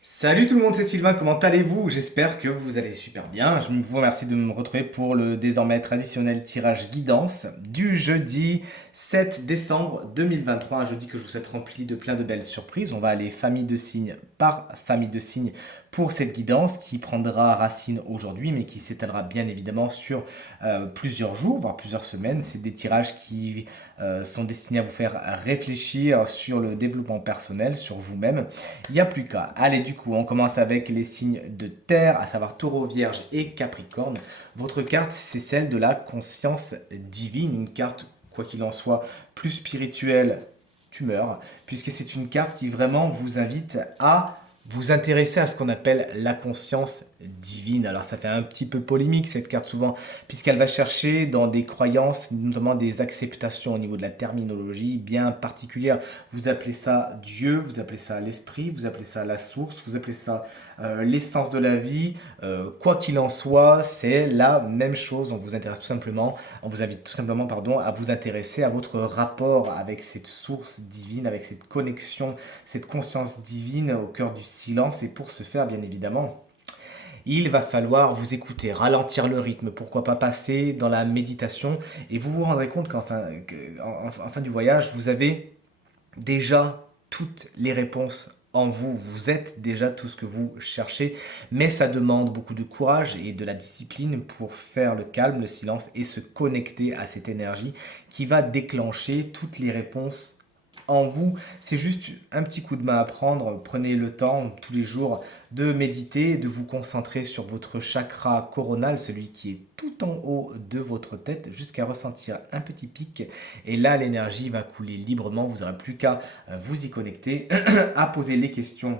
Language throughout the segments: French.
Salut tout le monde, c'est Sylvain, comment allez-vous? J'espère que vous allez super bien. Je vous remercie de me retrouver pour le désormais traditionnel tirage guidance du jeudi 7 décembre 2023, un jeudi que je vous souhaite rempli de plein de belles surprises. On va aller famille de signes par famille de signes pour cette guidance qui prendra racine aujourd'hui mais qui s'étalera bien évidemment sur plusieurs jours, voire plusieurs semaines. C'est des tirages qui sont destinés à vous faire réfléchir sur le développement personnel, sur vous-même. Il n'y a plus qu'à. Allez, du coup, on commence avec les signes de terre, à savoir taureau, vierge et capricorne. Votre carte, c'est celle de la conscience divine, une carte, quoi qu'il en soit, plus spirituelle, tu meurs, puisque c'est une carte qui vraiment vous invite à vous intéresser à ce qu'on appelle la conscience divine. Alors ça fait un petit peu polémique cette carte souvent, puisqu'elle va chercher dans des croyances, notamment des acceptations au niveau de la terminologie bien particulière. Vous appelez ça Dieu, vous appelez ça l'esprit, vous appelez ça la source, vous appelez ça l'essence de la vie. Quoi qu'il en soit, c'est la même chose. On vous intéresse tout simplement, on vous invite tout simplement, pardon, à vous intéresser à votre rapport avec cette source divine, avec cette connexion, cette conscience divine au cœur du silence. Et pour ce faire, bien évidemment, il va falloir vous écouter, ralentir le rythme, pourquoi pas passer dans la méditation, et vous vous rendrez compte qu'en fin du voyage, vous avez déjà toutes les réponses en vous. Vous êtes déjà tout ce que vous cherchez, mais ça demande beaucoup de courage et de la discipline pour faire le calme, le silence et se connecter à cette énergie qui va déclencher toutes les réponses en vous. C'est juste un petit coup de main à prendre. Prenez le temps tous les jours de méditer, de vous concentrer sur votre chakra coronal, celui qui est tout en haut de votre tête, jusqu'à ressentir un petit pic. Et là, l'énergie va couler librement. Vous n'aurez plus qu'à vous y connecter, à poser les questions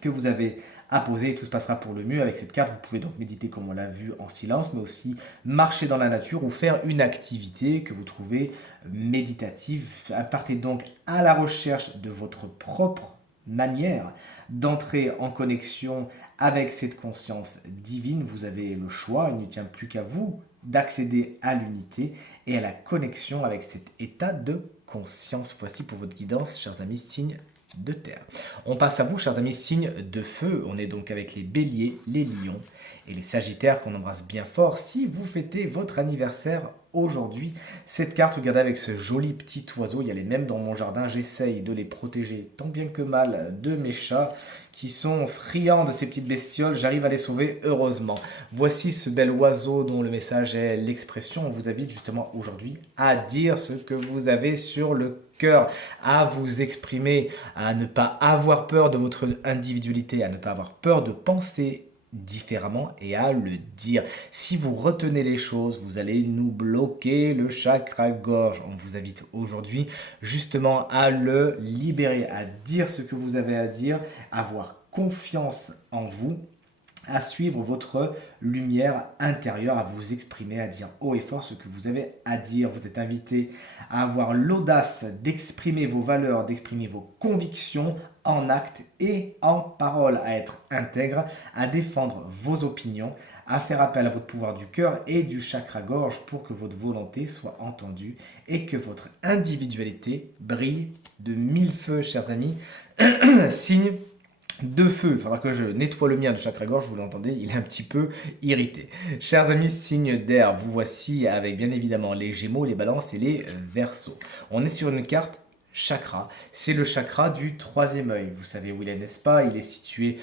que vous avez à poser et tout se passera pour le mieux avec cette carte. Vous pouvez donc méditer comme on l'a vu en silence, mais aussi marcher dans la nature ou faire une activité que vous trouvez méditative. Partez donc à la recherche de votre propre manière d'entrer en connexion avec cette conscience divine. Vous avez le choix, il ne tient plus qu'à vous d'accéder à l'unité et à la connexion avec cet état de conscience. Voici pour votre guidance, chers amis, signe de terre. On passe à vous, chers amis, signes de feu. On est donc avec les béliers, les lions et les sagittaires qu'on embrasse bien fort. Si vous fêtez votre anniversaire aujourd'hui, cette carte, regardez avec ce joli petit oiseau, il y a les mêmes dans mon jardin, j'essaye de les protéger tant bien que mal de mes chats qui sont friands de ces petites bestioles, j'arrive à les sauver heureusement. Voici ce bel oiseau dont le message est l'expression. On vous invite justement aujourd'hui à dire ce que vous avez sur le cœur, à vous exprimer, à ne pas avoir peur de votre individualité, à ne pas avoir peur de penser différemment et à le dire. Si vous retenez les choses, vous allez nous bloquer le chakra gorge. On vous invite aujourd'hui justement à le libérer, à dire ce que vous avez à dire, à avoir confiance en vous, à suivre votre lumière intérieure, à vous exprimer, à dire haut et fort ce que vous avez à dire. Vous êtes invité à avoir l'audace d'exprimer vos valeurs, d'exprimer vos convictions en actes et en parole, à être intègre, à défendre vos opinions, à faire appel à votre pouvoir du cœur et du chakra-gorge pour que votre volonté soit entendue et que votre individualité brille de mille feux, chers amis. Signe de feu, il faudra que je nettoie le mien de chakra-gorge, vous l'entendez, il est un petit peu irrité. Chers amis, signe d'air, vous voici avec bien évidemment les gémeaux, les balances et les verseaux. On est sur une carte chakra, c'est le chakra du troisième œil. Vous savez où il est, n'est-ce pas? Il est situé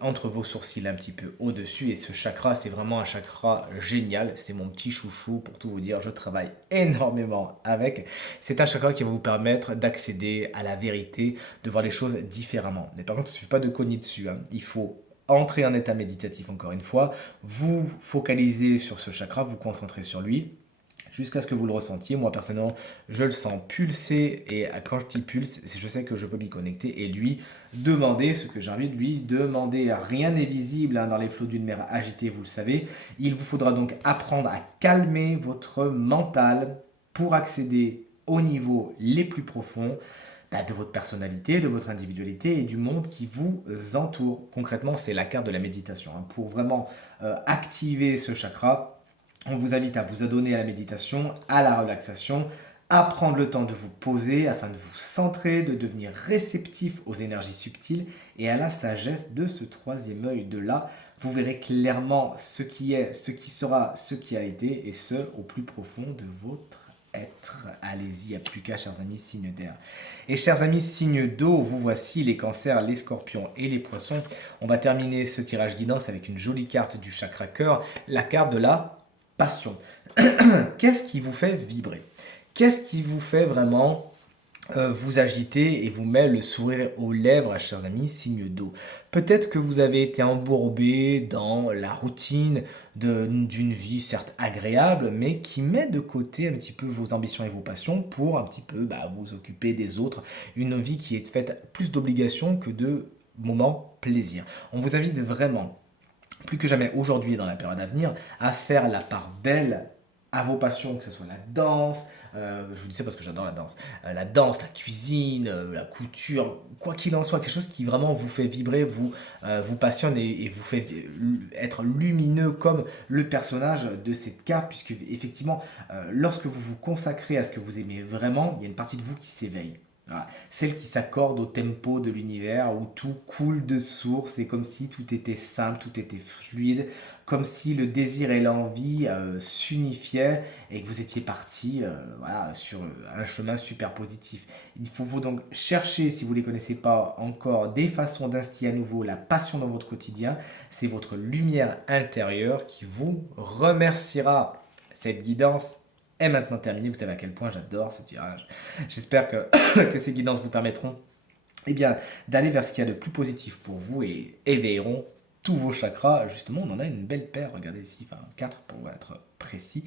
entre vos sourcils, un petit peu au-dessus. Et ce chakra, c'est vraiment un chakra génial. C'est mon petit chouchou, pour tout vous dire. Je travaille énormément avec. C'est un chakra qui va vous permettre d'accéder à la vérité, de voir les choses différemment. Mais par contre, il ne suffit pas de cogner dessus, hein. Il faut entrer en état méditatif encore une fois, vous focalisez sur ce chakra, vous concentrez sur lui, jusqu'à ce que vous le ressentiez. Moi, personnellement, je le sens pulser et quand je dis pulse, je sais que je peux m'y connecter et lui demander ce que j'ai envie de lui demander. Rien n'est visible dans les flots d'une mer agitée, vous le savez. Il vous faudra donc apprendre à calmer votre mental pour accéder aux niveaux les plus profonds de votre personnalité, de votre individualité et du monde qui vous entoure. Concrètement, c'est la carte de la méditation. Pour vraiment activer ce chakra, on vous invite à vous adonner à la méditation, à la relaxation, à prendre le temps de vous poser afin de vous centrer, de devenir réceptif aux énergies subtiles et à la sagesse de ce troisième œil de là. Vous verrez clairement ce qui est, ce qui sera, ce qui a été et ce au plus profond de votre être. Allez-y, à plus qu'à, chers amis, signe d'air. Et chers amis, signe d'eau, vous voici les cancers, les scorpions et les poissons. On va terminer ce tirage guidance avec une jolie carte du chakra cœur, la carte de la passion. Qu'est-ce qui vous fait vibrer? Qu'est-ce qui vous fait vraiment vous agiter et vous met le sourire aux lèvres, chers amis, signe d'eau? Peut-être que vous avez été embourbé dans la routine d'une vie certes agréable, mais qui met de côté un petit peu vos ambitions et vos passions pour un petit peu vous occuper des autres. Une vie qui est faite plus d'obligations que de moments plaisir. On vous invite vraiment, plus que jamais aujourd'hui et dans la période à venir, à faire la part belle à vos passions, que ce soit la danse, je vous dis ça parce que j'adore la danse, la cuisine, la couture, quoi qu'il en soit, quelque chose qui vraiment vous fait vibrer, vous passionne et vous fait être lumineux comme le personnage de cette carte, puisque effectivement, lorsque vous vous consacrez à ce que vous aimez vraiment, il y a une partie de vous qui s'éveille. Voilà. Celle qui s'accorde au tempo de l'univers où tout coule de source et comme si tout était simple, tout était fluide, comme si le désir et l'envie s'unifiaient et que vous étiez parti sur un chemin super positif. Il faut vous donc chercher, si vous ne les connaissez pas encore, des façons d'instiller à nouveau la passion dans votre quotidien. C'est votre lumière intérieure qui vous remerciera. Cette guidance est maintenant terminée. Vous savez à quel point j'adore ce tirage. J'espère que ces guidances vous permettront d'aller vers ce qu'il y a de plus positif pour vous et éveilleront tous vos chakras. Justement, on en a une belle paire, regardez ici, enfin 4 pour être précis.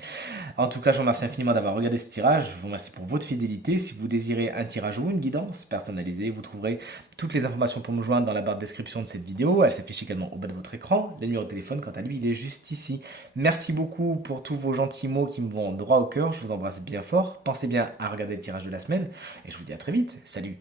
En tout cas, je vous remercie infiniment d'avoir regardé ce tirage. Je vous remercie pour votre fidélité. Si vous désirez un tirage ou une guidance personnalisée, vous trouverez toutes les informations pour me joindre dans la barre de description de cette vidéo. Elle s'affiche également au bas de votre écran. Le numéro de téléphone, quant à lui, il est juste ici. Merci beaucoup pour tous vos gentils mots qui me vont droit au cœur. Je vous embrasse bien fort. Pensez bien à regarder le tirage de la semaine et je vous dis à très vite. Salut!